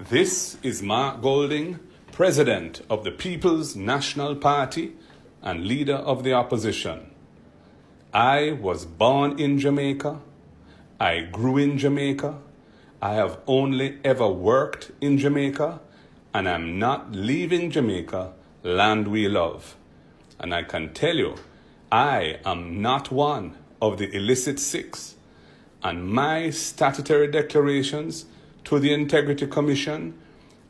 This is Mark Golding, President of the People's National Party and Leader of the Opposition. I was born in Jamaica. I grew in Jamaica. I have only ever worked in Jamaica, and I'm not leaving Jamaica, land we love. And I can tell you, I am not one of the illicit six, and my statutory declarations to the Integrity Commission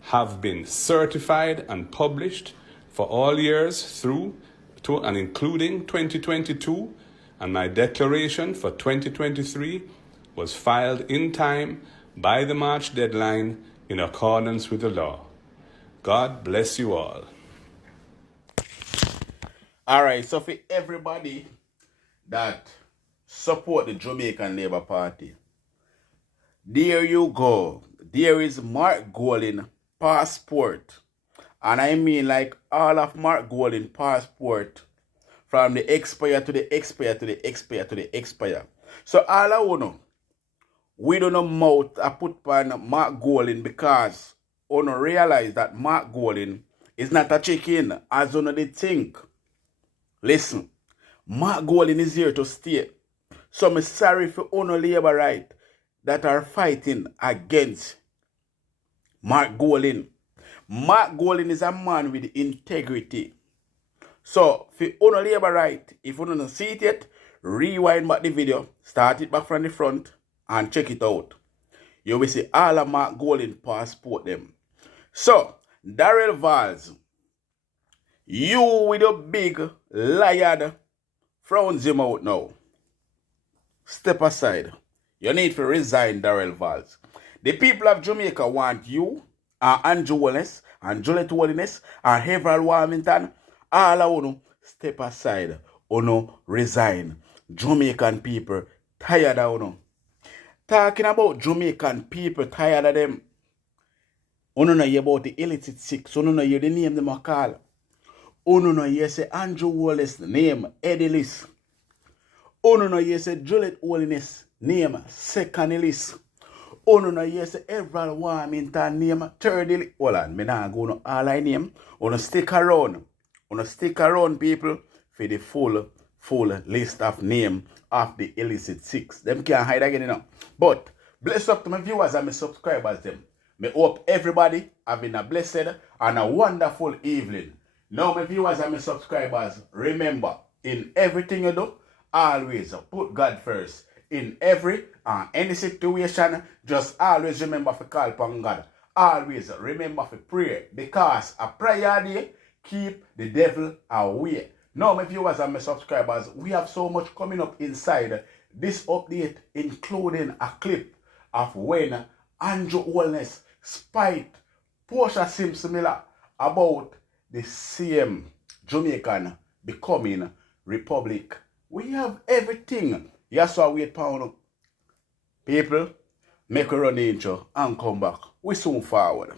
have been certified and published for all years through to and including 2022, and my declaration for 2023 was filed in time by the March deadline in accordance with the law. God bless you all. Alright, so for everybody that support the Jamaican Labour Party, there you go. There is Mark Golding passport. And I mean like all of Mark Golding passport from the expire to the expire to the expire to the expire. So all I want to, we don't know mouth I put on Mark Golding because I don't realize that Mark Golding is not a chicken as you know they think. Listen, Mark Golding is here to stay. So I'm sorry for honor labor right that are fighting against Mark Golding. Mark Golding is a man with integrity. So for honor labor right, if you don't see it yet, rewind back the video, start it back from the front and check it out. You will see all of Mark Golding passport them. So, Darrell Valls, you with a big liar frowns him out now. Step aside. You need to resign, Darrell Valls. The people of Jamaica want you and Holness and Juliet and Everald Warmington. All of you step aside. You resign. Jamaican people tired of you. Talking about Jamaican people tired of them. You don't know about the Illicit six. You don't know the name them call. You don't know you say Holness name Xodus. You don't know you say Juliet name second list. You don't know you say Everald Warmington name third list. Hold on, me not go to all I name. You don't stick around. You don't stick around people for the full list of name of the Illicit six. Them can't hide again, you know. But bless up to my viewers and my subscribers them. Me hope everybody having a blessed and a wonderful evening. Now my viewers and my subscribers, remember, in everything you do, always put God first. In every and any situation, just always remember to call upon God. Always remember to pray, because a prayer day keep the devil away. Now my viewers and my subscribers, we have so much coming up inside this update, including a clip of when Holness spite Portia Simpson-Miller about the same Jamaican becoming republic. We have everything. Yes, so wait pound. People, make a run the intro and come back. We soon forward.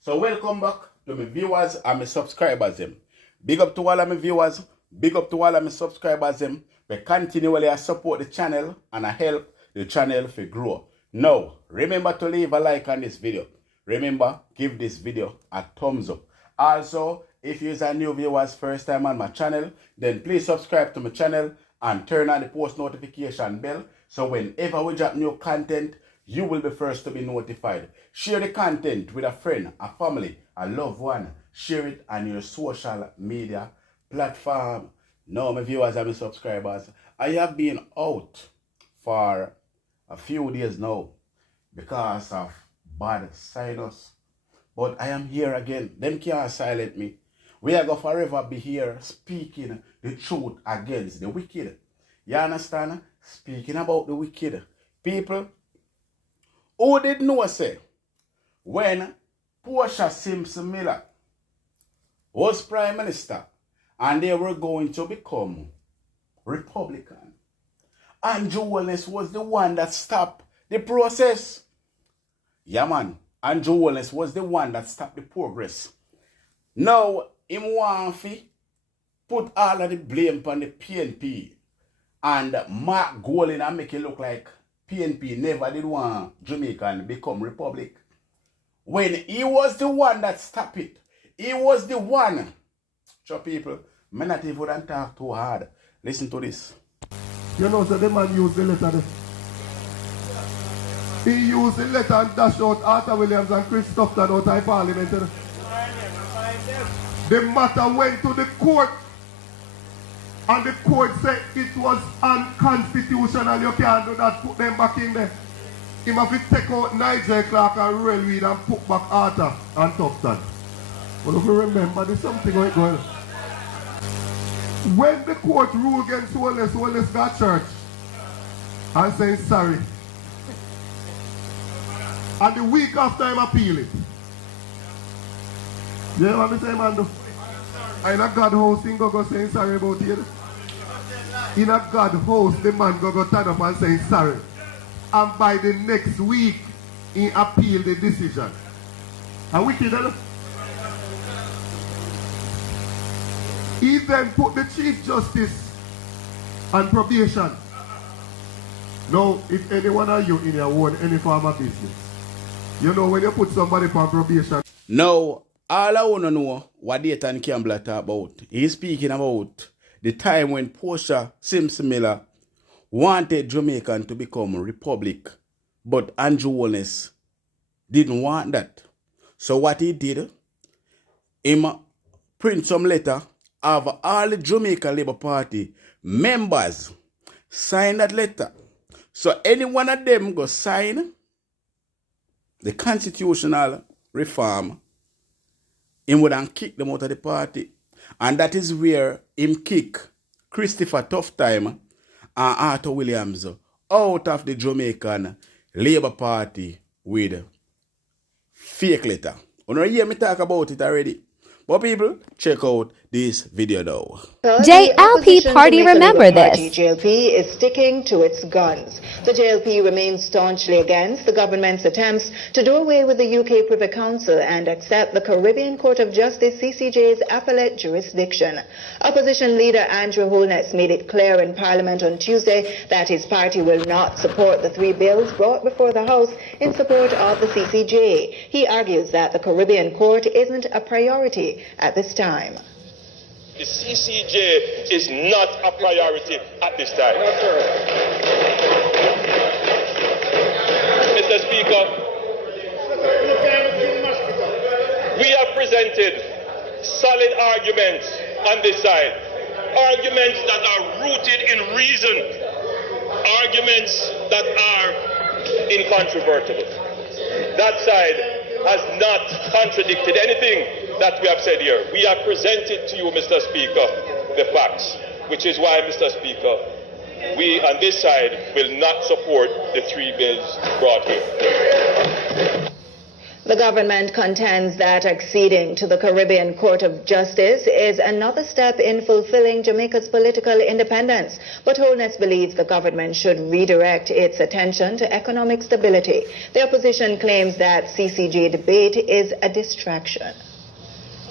So welcome back to my viewers and my subscribers them. Big up to all of my viewers, big up to all of my subscribers them. We continually support the channel and I help the channel to grow. Now, remember to leave a like on this video. Remember, give this video a thumbs up. Also, if you are new viewers first time on my channel, then please subscribe to my channel and turn on the post notification bell. So whenever we drop new content, you will be first to be notified. Share the content with a friend, a family, a loved one. Share it on your social media platform. Now, my viewers and my subscribers, I have been out for a few days now because of bad sinus. But I am here again. Them can't silence me. We are going to forever be here speaking the truth against the wicked. You understand? Speaking about the wicked. People, who did know say when Portia Simpson-Miller was Prime Minister and they were going to become Republican, and Holness was the one that stopped the process. Yeah, man. And Holness was the one that stopped the progress. Now, him want to put all of the blame on the PNP and Mark Golding and make it look like PNP never did want Jamaica to become republic. When he was the one that stopped it. He was the one. So people, may not even talk too hard. Listen to this. You know, so the man used the letter. He used the letter and dashed out Arthur Williams and Chris Tufton out of Parliament. The matter went to the court. And the court said it was unconstitutional. You can't do that. Put them back in there. He have to take out Nigel Clark and Railweed and put back Arthur and Tufton. But if you remember, there's something going on. When the court ruled against Holness, Holness got church and saying sorry. And the week after him appeal it. You know what I'm saying, man? In a God house, he go saying sorry about it. In a God house, the man go turn up and say sorry. And by the next week, he appealed the decision. A wicked, enough. He then put the Chief Justice on probation. Now, if any one of you in your own any form of business, you know when you put somebody on probation. Now, all I want to know what Dayton Campbell talk about. He's speaking about the time when Portia Simpson Miller wanted Jamaica to become a republic, but Andrew Holness didn't want that. So what he did, he print some letter of all the Jamaica Labour Party members sign that letter. So any one of them go sign the constitutional reform, him would have kick them out of the party. And that is where him kick Christopher Tufton and Arthur Williams out of the Jamaican Labour Party with fake letter. You know, hear me talk about it already. But people, check out this video now. JLP party remember this. JLP is sticking to its guns. The JLP remains staunchly against the government's attempts to do away with the UK Privy Council and accept the Caribbean Court of Justice CCJ's appellate jurisdiction. Opposition leader Andrew Holness made it clear in Parliament on Tuesday that his party will not support the 3 bills brought before the House in support of the CCJ. He argues that the Caribbean Court isn't a priority at this time. The CCJ is not a priority at this time. Mr. Speaker, we have presented solid arguments on this side. Arguments that are rooted in reason. Arguments that are incontrovertible. That side has not contradicted anything that we have said here. We have presented to you, Mr. Speaker, the facts, which is why, Mr. Speaker, we on this side will not support the 3 bills brought here. The government contends that acceding to the Caribbean Court of Justice is another step in fulfilling Jamaica's political independence. But Holness believes the government should redirect its attention to economic stability. The opposition claims that CCJ debate is a distraction.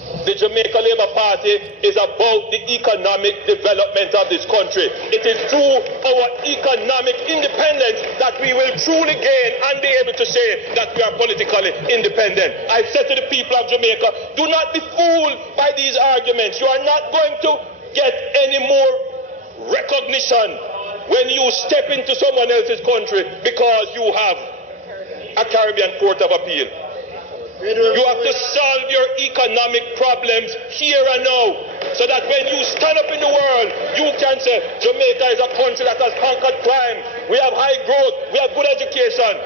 The Jamaica Labour Party is about the economic development of this country. It is through our economic independence that we will truly gain and be able to say that we are politically independent. I've said to the people of Jamaica, do not be fooled by these arguments. You are not going to get any more recognition when you step into someone else's country because you have a Caribbean Court of Appeal. You have to solve your economic problems here and now, so that when you stand up in the world, you can say Jamaica is a country that has conquered crime. We have high growth. We have good education.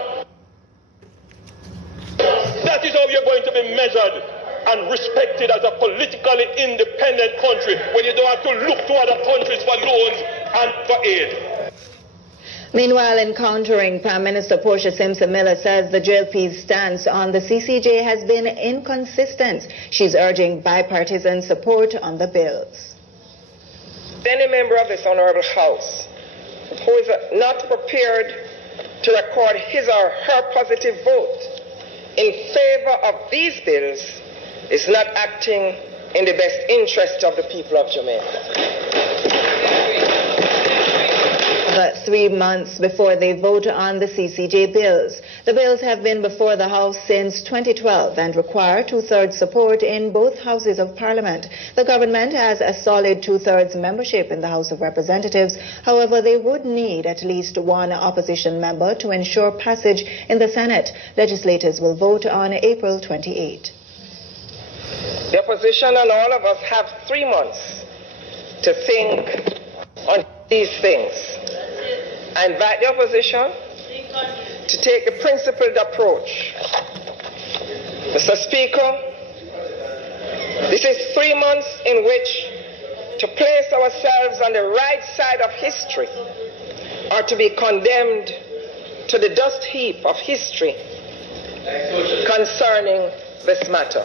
That is how you're going to be measured and respected as a politically independent country, when you don't have to look to other countries for loans and for aid. Meanwhile, in countering, Prime Minister Portia Simpson Miller says the JLP's stance on the CCJ has been inconsistent. She's urging bipartisan support on the bills. Any member of this honorable House who is not prepared to record his or her positive vote in favor of these bills is not acting in the best interest of the people of Jamaica. About 3 months before they vote on the CCJ bills. The bills have been before the House since 2012 and require two-thirds support in both houses of Parliament. The government has a solid two-thirds membership in the House of Representatives. However, they would need at least one opposition member to ensure passage in the Senate. Legislators will vote on April 28. The opposition and all of us have 3 months to think on these things. I invite the opposition to take a principled approach. Mr. Speaker, this is 3 months in which to place ourselves on the right side of history or to be condemned to the dust heap of history concerning this matter.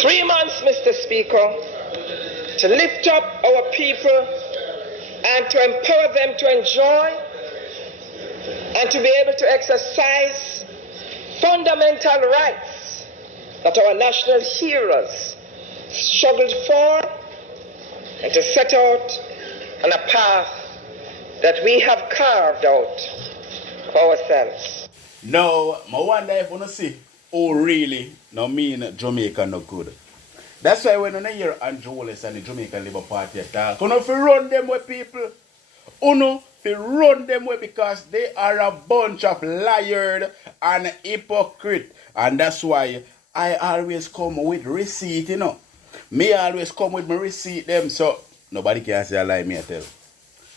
3 months, Mr. Speaker, to lift up our people and to empower them to enjoy and to be able to exercise fundamental rights that our national heroes struggled for, and to set out on a path that we have carved out for ourselves. Now, I wonder if you see who really no mean Jamaica no good. That's why when you hear Holness and the Jamaican Labour Party attack, you know, if you run them with people, you know, if you run them with because they are a bunch of liars and hypocrite. And that's why I always come with receipt, you know. Me always come with my receipt them, so nobody can say a lie, me I tell.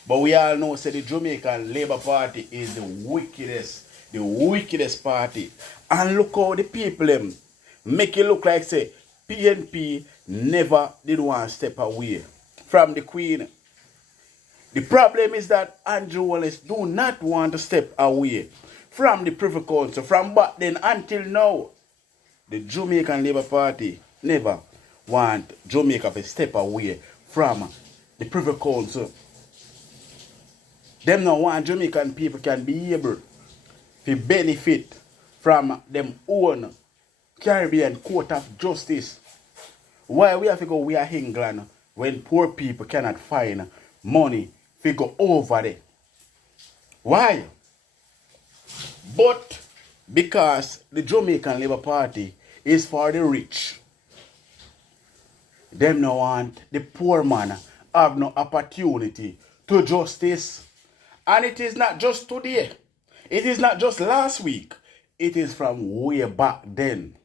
But we all know, say the Jamaican Labour Party is the wickedest party. And look how the people them make it look like, say, PNP never did want to step away from the Queen. The problem is that Holness do not want to step away from the Privy Council. From back then until now, the Jamaican Labour Party never want Jamaica to step away from the Privy Council. Them now want Jamaican people can be able to benefit from them own Caribbean Court of Justice. Why we have to go we are England when poor people cannot find money to go over there? Why? But because the Jamaican Labour Party is for the rich. Them no want the poor man have no opportunity to justice. And it is not just today. It is not just last week. It is from way back then.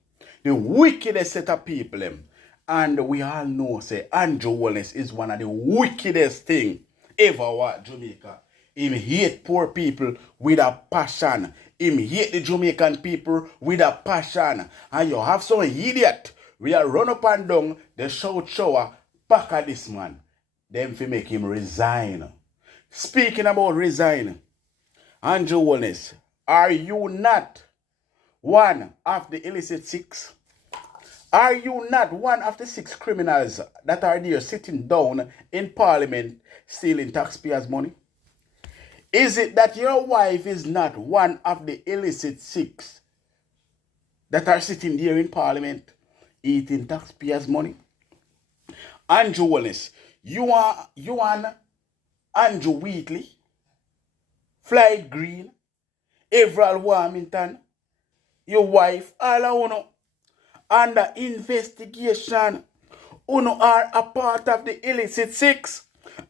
The wickedest set of people them. And we all know, say, Holness is one of the wickedest thing ever what Jamaica. Him hate poor people with a passion. Him hate the Jamaican people with a passion. And you have some idiot. We are run up and down the shower back at this man. Them fi make him resign. Speaking about resign, Holness, are you not one of the illicit 6? Are you not one of the 6 criminals that are there sitting down in Parliament stealing taxpayers' money? Is it that your wife is not one of the illicit 6 that are sitting there in Parliament eating taxpayers' money? Holness, you are Andrew Wheatley, Floyd Green, Everald Warmington, your wife, all of you under investigation. You are a part of the illicit 6.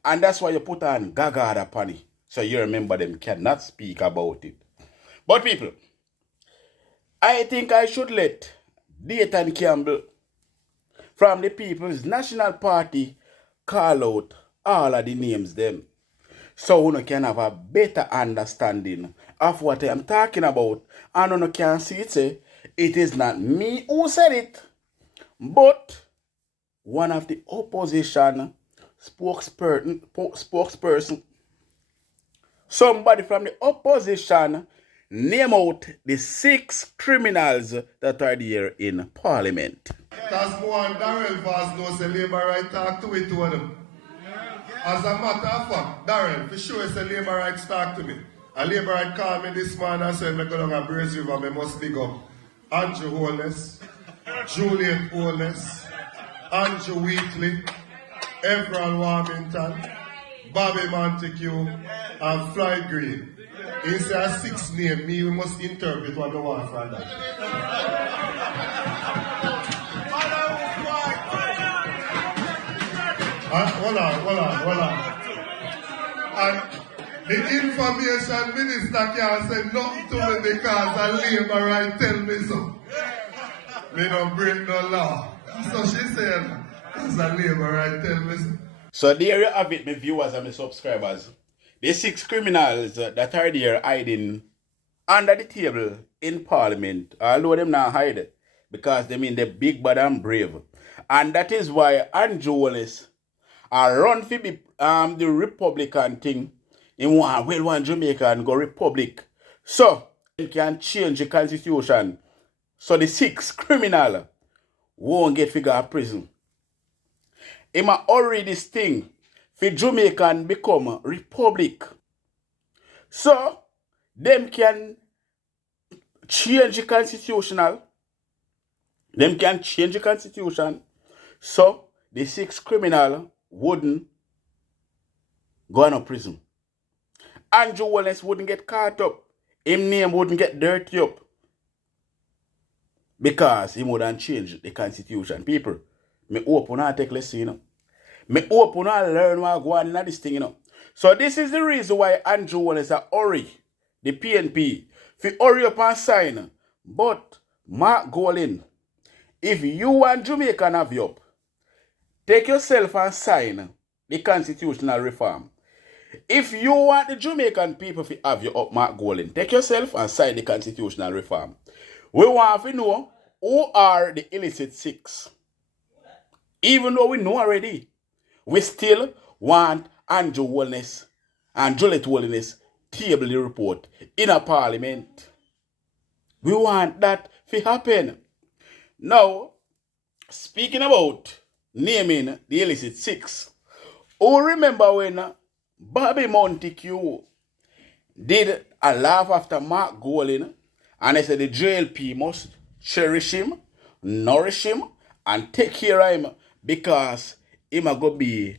And that's why you put on Gaga upon it. So you remember them cannot speak about it. But people, I think I should let Dayton Campbell from the People's National Party call out all of the names them. So you can have a better understanding of what I'm talking about. And you can see it say, it is not me who said it, but one of the opposition spokesperson, somebody from the opposition, name out the 6 criminals that are there in Parliament. That's more and Darrell Vaz knows the Labour right talk to it to them. As a matter of fact, Darrell, for sure it's a Labour right talk to me. A Labour right called me this morning and said, I go down a Brace River, I must dig up Holness, Juliet Holness, Andrew Wheatley, Everald Warmington, Bobby Montague, and Floyd Green. Instead of 6 names, we must interpret what we want from that. Hold on. And the information minister can't say nothing to me because a labor right tell me so. Me don't break no law. So she said, because a labor right tell me so. So there you have it, my viewers and my subscribers. The 6 criminals that are there hiding under the table in Parliament, although them not hide because they mean they're big, bad and brave. And that is why Holness run for the Republican thing. In one Jamaica and go Republic. So, they can change the constitution. So the 6 criminals won't get figure out prison. He might hurry this thing for Jamaica become a Republic. So, them can change the constitutional. Them can change the constitution. So, the 6 criminals wouldn't go in a prison. Andrew Holness wouldn't get caught up. His name wouldn't get dirty up. Because he wouldn't change the constitution. People, me hope you take lesson, you know. Me hope you learn what go on in this thing, you know. So this is the reason why Andrew Holness hurry the PNP. If hurry up and sign. But Mark Golding, if you want Jamaica have you up, take yourself and sign the constitutional reform. If you want the Jamaican people to have you up, Mark Golding, take yourself and sign the constitutional reform. We want to know who are the illicit 6. Even though we know already, we still want Andrew Holness and Juliet Holness table the report in a parliament. We want that to happen. Now, speaking about naming the illicit 6, who remember when Bobby Montague did a laugh after Mark Golding and they said the JLP must cherish him, nourish him, and take care of him because he might go be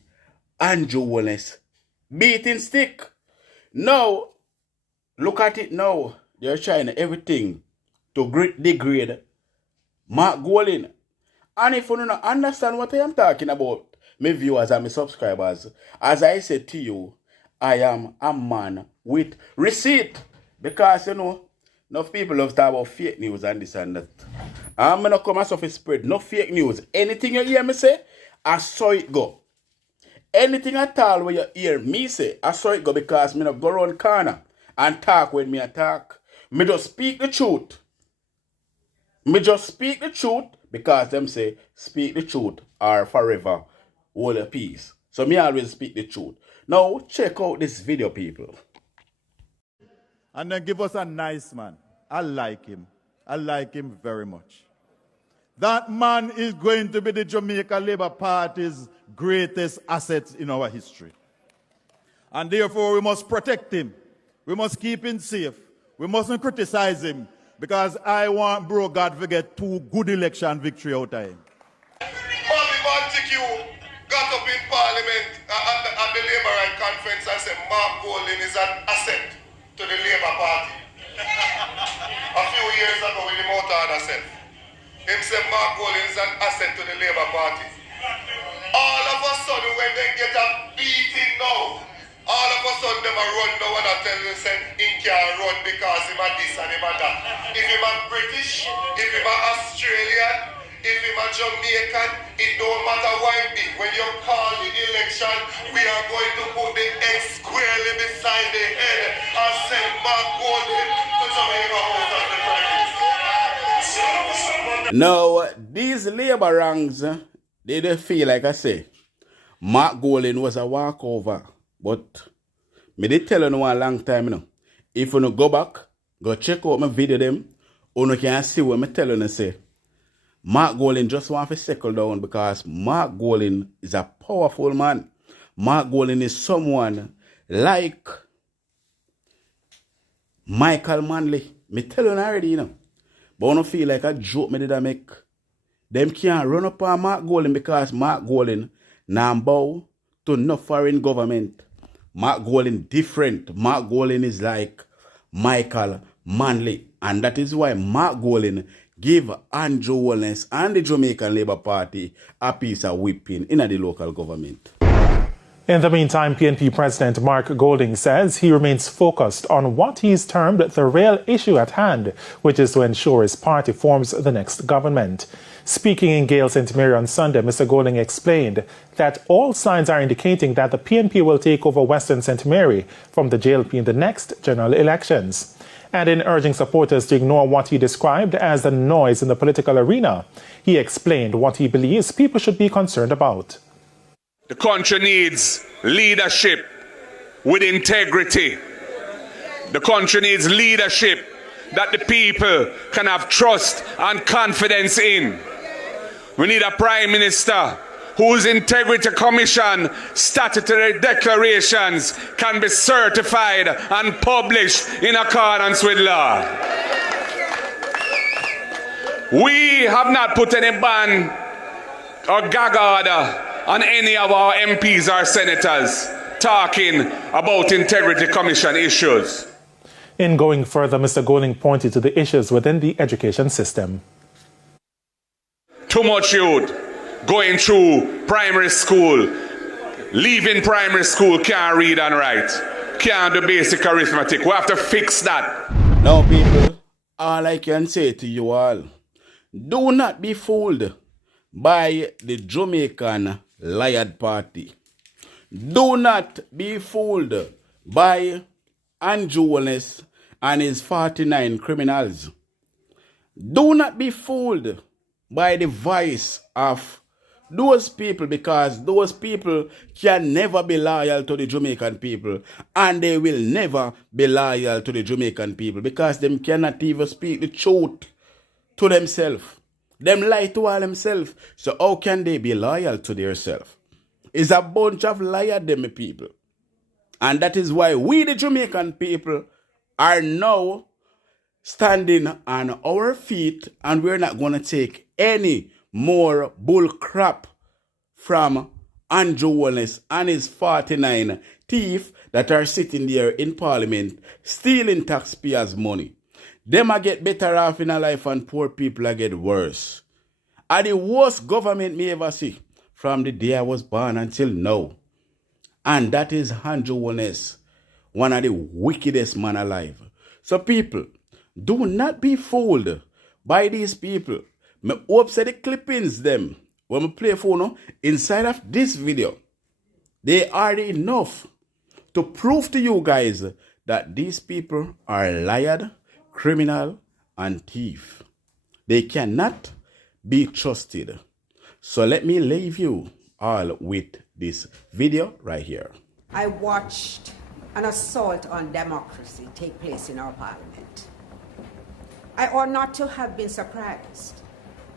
Andrew Holness beating stick. Now, look at it now. They're trying everything to degrade Mark Golding. And if you don't understand what I am talking about, my viewers and my subscribers, as I said to you, I am a man with receipt. Because, you know, enough people love to talk about fake news and this and that. I'm going to come as of a spread. No fake news. Anything you hear me say, I saw it go. Anything at all where you hear me say, I saw it go because me not go around corner and talk when me attack. Me just speak the truth. Me just speak the truth because them say, speak the truth or forever hold a peace. So me always speak the truth. Now, check out this video, people. And then give us a nice man. I like him. I like him very much. That man is going to be the Jamaica Labour Party's greatest asset in our history. And therefore, we must protect him. We must keep him safe. We mustn't criticize him because I want bro God to get 2 good election victory out of him. Bobby Montague got up in Parliament at the Labour Right Conference and said Mark Golding is an asset to the Labour Party. A few years ago with the Motorhead herself. Him said Mark Golding is an asset to the Labour Party. All of a sudden when they get a beating now, all of a sudden them a run now and I tell you say he can't run because him a this and him a that. If him a British, if him a Australian, if him a Jamaican, it don't matter why big. When you call the election, we are going to put the X squarely beside the head and send Mark Golding to Jamaica House of the President. Now, these labor ranks, they feel like I say, Mark Golding was a walkover. But me did tell you a long time, you know. If you go back, go check out my video them, you can see what I tell you say. Mark Golding just want to settle down because Mark Golding is a powerful man. Mark Golding is someone like Michael Manley. Me tell you already, you know. But I don't feel like a joke me did I make. Them can't run up on Mark Golding because Mark Golding now bow to no foreign government. Mark Golding different. Mark Golding is like Michael Manley. And that is why Mark Golding give Andrew Holness and the Jamaican Labour Party a piece of whipping in the local government. In the meantime, PNP President Mark Golding says he remains focused on what he's termed the real issue at hand, which is to ensure his party forms the next government. Speaking in Gale St. Mary on Sunday, Mr. Golding explained that all signs are indicating that the PNP will take over Western St. Mary from the JLP in the next general elections. And in urging supporters to ignore what he described as the noise in the political arena, he explained what he believes people should be concerned about. The country needs leadership with integrity. The country needs leadership that the people can have trust and confidence in. We need a prime minister whose integrity commission statutory declarations can be certified and published in accordance with law. We have not put any ban or gag order on any of our MPs or senators talking about integrity commission issues. In going further, Mr. Golding pointed to the issues within the education system. Too much youth going through primary school, leaving primary school, can't read and write, can't do basic arithmetic. We have to fix that. Now, people, all I can say to you all, do not be fooled by the Jamaican Liard Party. Do not be fooled by Andrew Holness and his 49 criminals. Do not be fooled by the voice of those people, because those people can never be loyal to the Jamaican people, and they will never be loyal to the Jamaican people because them cannot even speak the truth to themselves. Them lie to all themselves. So how can they be loyal to themselves? It's a bunch of liars, them people. And that is why we, the Jamaican people, are now standing on our feet, and we're not going to take any more bull crap from Andrew Holness and his 49 thieves that are sitting there in Parliament stealing taxpayers' money. Them a get better off in a life and poor people a get worse. Are the worst government me ever see from the day I was born until now. And that is Andrew Holness, one of the wickedest man alive. So people, do not be fooled by these people. Me hope say the clippings them when we play for no inside of this video, they are enough to prove to you guys that these people are liar, criminal, and thief. They cannot be trusted. So let me leave you all with this video right here. I watched an assault on democracy take place in our parliament. I ought not to have been surprised,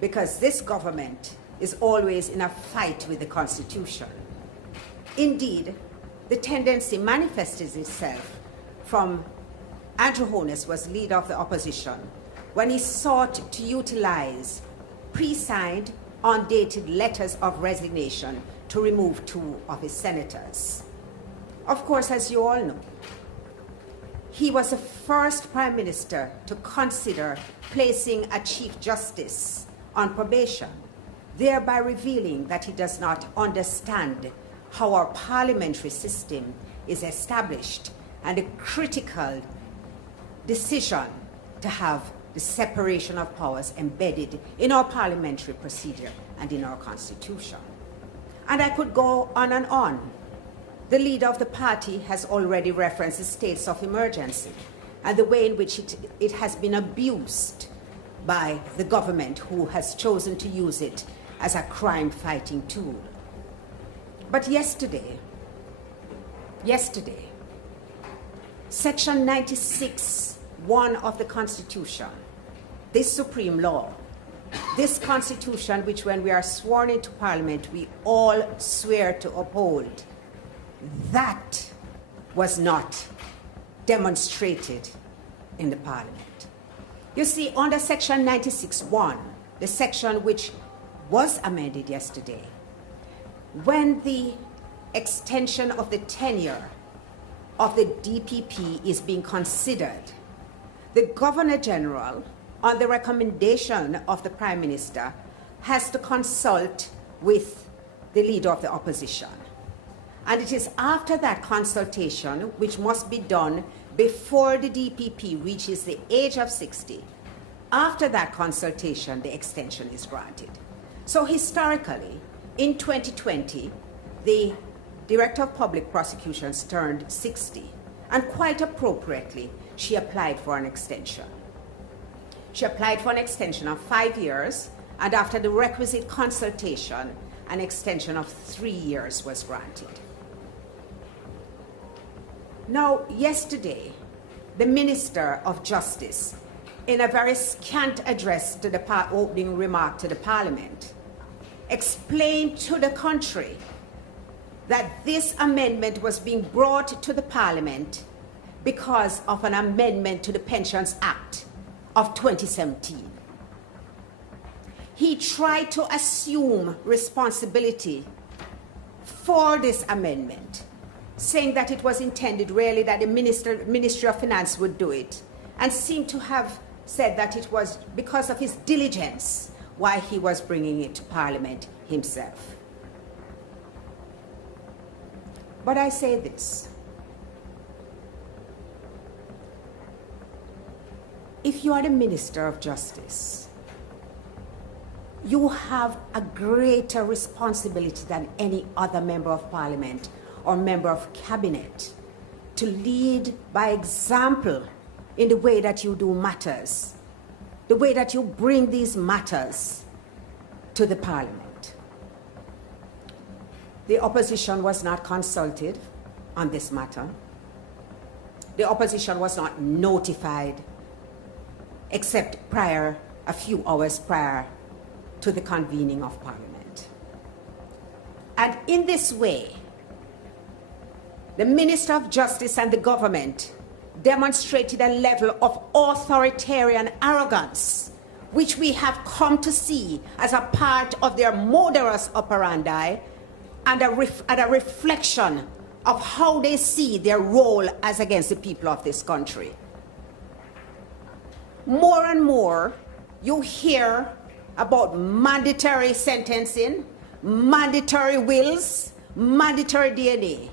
because this government is always in a fight with the Constitution. Indeed, the tendency manifested itself from Andrew Holness was leader of the opposition when he sought to utilize pre-signed, undated letters of resignation to remove 2 of his senators. Of course, as you all know, he was the first prime minister to consider placing a chief justice on probation, thereby revealing that he does not understand how our parliamentary system is established and the critical decision to have the separation of powers embedded in our parliamentary procedure and in our constitution. And I could go on and on. The leader of the party has already referenced the states of emergency and the way in which it has been abused by the government, who has chosen to use it as a crime-fighting tool. But yesterday, Section 96(1) of the Constitution, this supreme law, this Constitution which when we are sworn into Parliament we all swear to uphold, that was not demonstrated in the Parliament. You see, under Section 96(1), the section which was amended yesterday, when the extension of the tenure of the DPP is being considered, the Governor General, on the recommendation of the Prime Minister, has to consult with the Leader of the Opposition. And it is after that consultation, which must be done before the DPP reaches the age of 60, after that consultation, the extension is granted. So historically, in 2020, the Director of Public Prosecutions turned 60, and quite appropriately, she applied for an extension. She applied for an extension of 5 years, and after the requisite consultation, an extension of 3 years was granted. Now, yesterday, the Minister of Justice, in a very scant address to the opening remark to the Parliament, explained to the country that this amendment was being brought to the Parliament because of an amendment to the Pensions Act of 2017. He tried to assume responsibility for this amendment, saying that it was intended really that the Ministry of Finance would do it, and seemed to have said that it was because of his diligence why he was bringing it to Parliament himself. But I say this: if you are the Minister of Justice, you have a greater responsibility than any other member of Parliament or member of Cabinet to lead by example in the way that you do matters, the way that you bring these matters to the Parliament. The opposition was not consulted on this matter. The opposition was not notified except a few hours prior to the convening of Parliament. And in this way, the Minister of Justice and the government demonstrated a level of authoritarian arrogance, which we have come to see as a part of their modus operandi and a reflection of how they see their role as against the people of this country. More and more, you hear about mandatory sentencing, mandatory wills, mandatory DNA.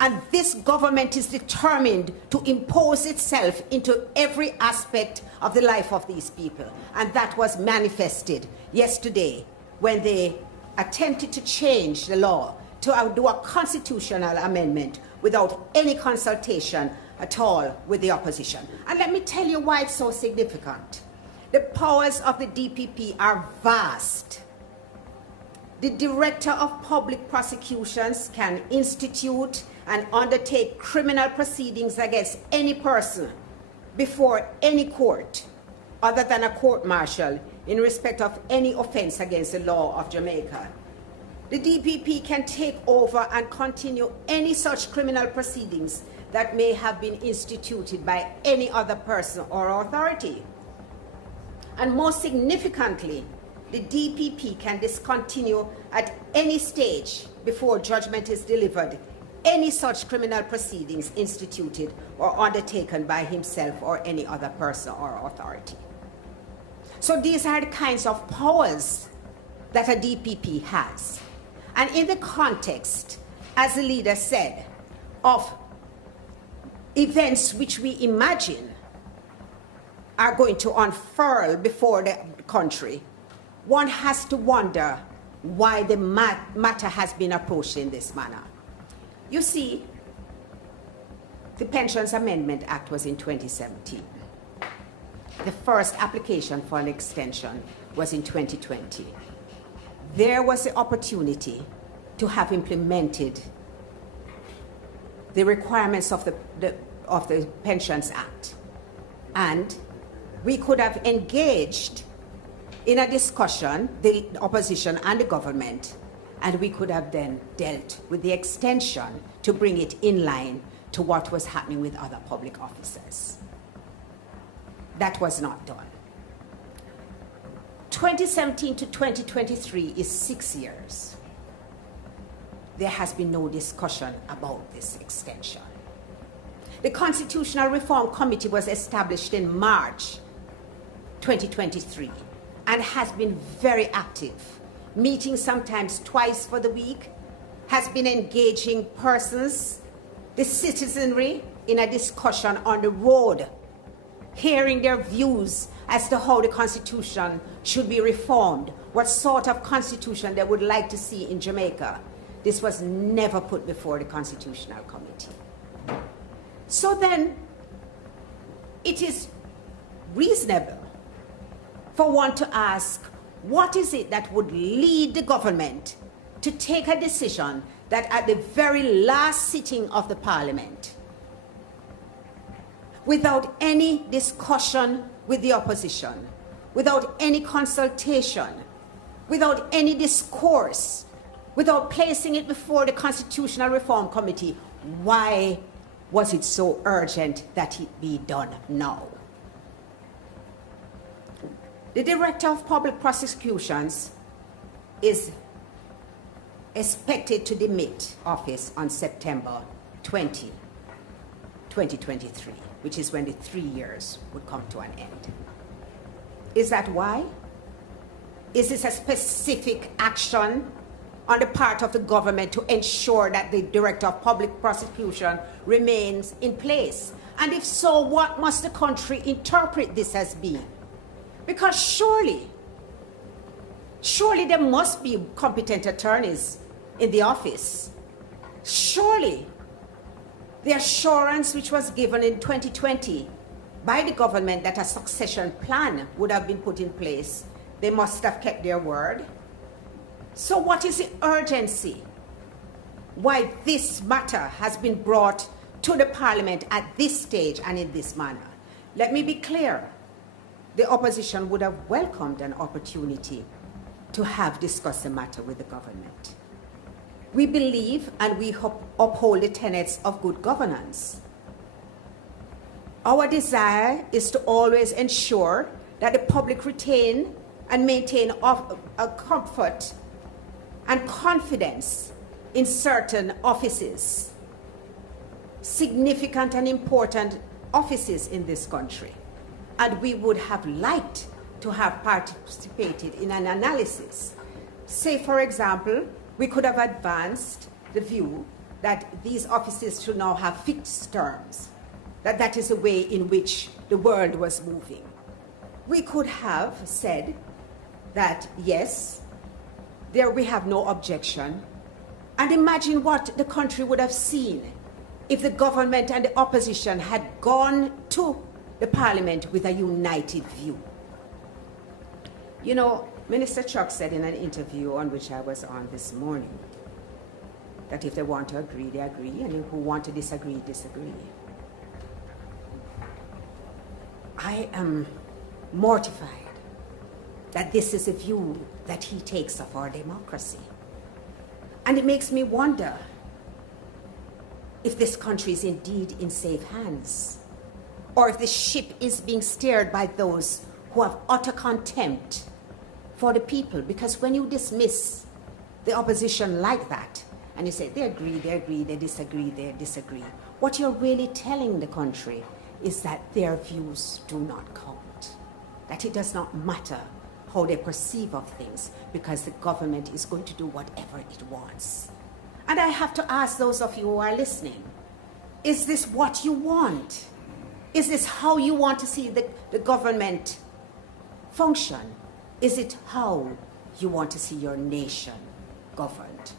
And this government is determined to impose itself into every aspect of the life of these people. And that was manifested yesterday when they attempted to change the law to do a constitutional amendment without any consultation at all with the opposition. And let me tell you why it's so significant. The powers of the DPP are vast. The Director of Public Prosecutions can institute and undertake criminal proceedings against any person before any court other than a court-martial in respect of any offense against the law of Jamaica. The DPP can take over and continue any such criminal proceedings that may have been instituted by any other person or authority. And most significantly, the DPP can discontinue at any stage before judgment is delivered any such criminal proceedings instituted or undertaken by himself or any other person or authority. So these are the kinds of powers that a DPP has. And in the context, as the leader said, of events which we imagine are going to unfurl before the country, one has to wonder why the matter has been approached in this manner. You see, the Pensions Amendment Act was in 2017. The first application for an extension was in 2020. There was the opportunity to have implemented the requirements of the Pensions Act. And we could have engaged in a discussion, the opposition and the government, and we could have then dealt with the extension to bring it in line to what was happening with other public officers. That was not done. 2017 to 2023 is 6 years. There has been no discussion about this extension. The Constitutional Reform Committee was established in March 2023 and has been very active, meeting sometimes twice for the week, has been engaging persons, the citizenry, in a discussion on the road, hearing their views as to how the Constitution should be reformed, what sort of constitution they would like to see in Jamaica. This was never put before the Constitutional Committee. So then, it is reasonable for one to ask, what is it that would lead the government to take a decision that at the very last sitting of the Parliament, without any discussion with the opposition, without any consultation, without any discourse, without placing it before the Constitutional Reform Committee, why was it so urgent that it be done now? The Director of Public Prosecutions is expected to demit office on September 20, 2023, which is when the 3 years would come to an end. Is that why? Is this a specific action on the part of the government to ensure that the Director of Public Prosecution remains in place? And if so, what must the country interpret this as being? Because surely there must be competent attorneys in the office. Surely the assurance which was given in 2020 by the government that a succession plan would have been put in place, they must have kept their word. So what is the urgency? Why this matter has been brought to the Parliament at this stage and in this manner? Let me be clear. The opposition would have welcomed an opportunity to have discussed the matter with the government. We believe and we uphold the tenets of good governance. Our desire is to always ensure that the public retain and maintain a comfort and confidence in certain offices, significant and important offices in this country. And we would have liked to have participated in an analysis. Say, for example, we could have advanced the view that these offices should now have fixed terms, that is the way in which the world was moving. We could have said that, yes, there we have no objection, and imagine what the country would have seen if the government and the opposition had gone to the Parliament with a united view. You know, Minister Chuck said in an interview on which I was on this morning that if they want to agree, they agree, and who want to disagree, disagree. I am mortified that this is a view that he takes of our democracy. And it makes me wonder if this country is indeed in safe hands, or if the ship is being steered by those who have utter contempt for the people. Because when you dismiss the opposition like that, and you say they agree, they disagree, they disagree, what you're really telling the country is that their views do not count, that it does not matter how they perceive of things, because the government is going to do whatever it wants. And I have to ask those of you who are listening, is this what you want? Is this how you want to see the government function? Is it how you want to see your nation governed?